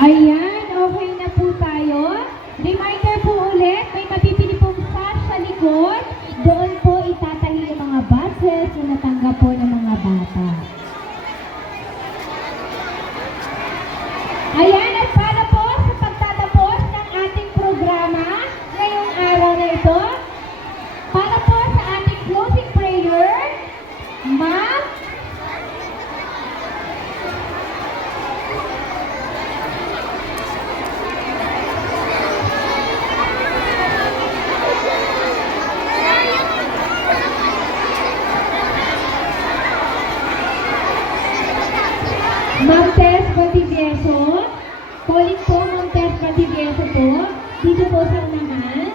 Ayan, okay na po tayo. Reminder po ulit, may mabibili pong sash sa likod. Doon po itatahi yung mga buses na natanggap po ng mga bata. Ayan, at para po sa pagtatapos ng ating programa ngayong araw na ito, para po sa ating closing prayer, Ma'am Ma'am Tess Valdivieso. Calling po Ma'am Tess Valdivieso po. Dito po sa unahan.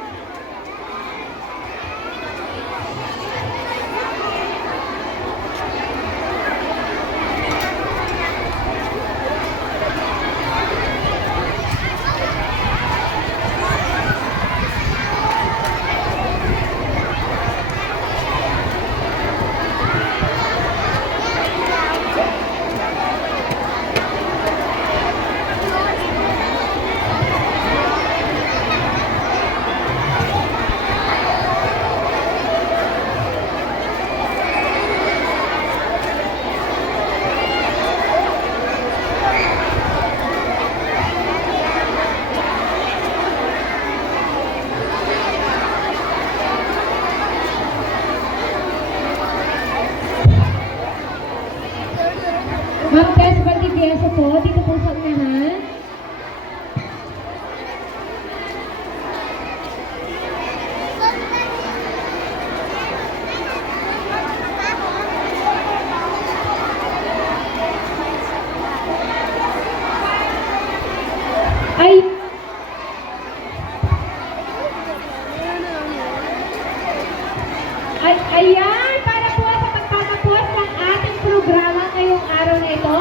Ma'am Valdivieso po. Dito po sa unahan. Ay, Ay, ayan, para po sa pagtatapos ng ating programa ngayong araw na ito,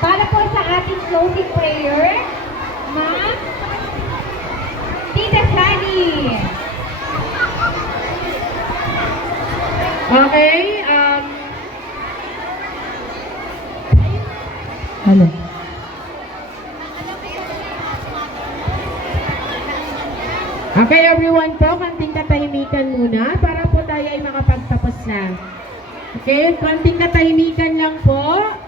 para po sa ating closing prayer, Ma'am, Tita Sunny. Okay, um, Hello. okay everyone po, konting katahimikan muna para po tayo ay makapagtapos na. Okay, konting katahimikan lang po.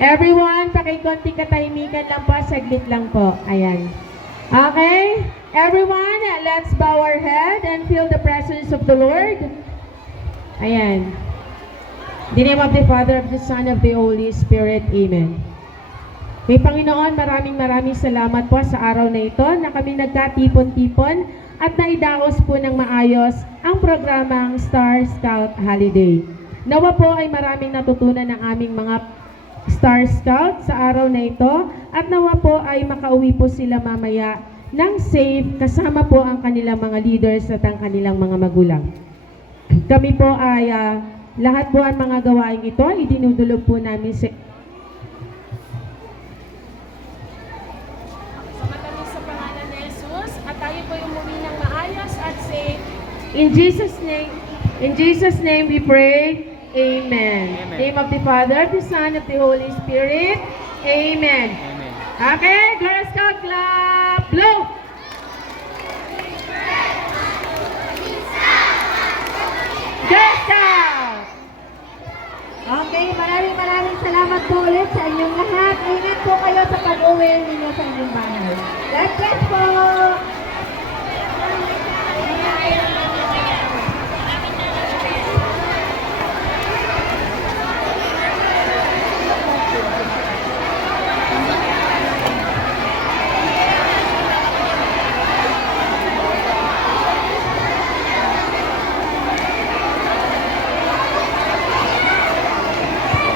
Everyone, pakikonting katahimikan lang po, saglit lang po. Ayan. Okay, everyone, let's bow our head and feel the presence of the Lord. Ayan. In the name of the Father, of the Son, of the Holy Spirit. Amen. May Panginoon, maraming maraming salamat po sa araw na ito na kami nagkatipon-tipon at naidaos po ng maayos ang programang Star Scout Holiday. Nawa po ay maraming natutunan ng aming mga Star Scout sa araw na ito at nawa po ay makauwi po sila mamaya ng safe kasama po ang kanilang mga leaders at ang kanilang mga magulang. Kami po ay ah, lahat po ang mga gawain ito idinudulog po namin sa Sumatamis sa pangalan ni Jesus at tayo po yung umuwi ng maayos at safe. In Jesus' name, in Jesus' name we pray. Amen. Amen. Name of the Father, the Son, of the Holy Spirit. Amen. Amen. Okay, Girl Scout Club, blow! Girl Scout! Okay, maraming maraming salamat po ulit sa inyong lahat. Ingat po kayo sa pag-uwi ninyo sa inyong bahay. God bless po!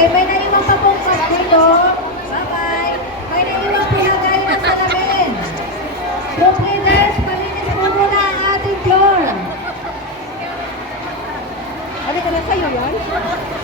Okay, may naiwan pa pong dito. Bye-bye. May naiwan pinagay na salamin. Group leaders, palinis po muna ang ating floor. Halika na kayo yan.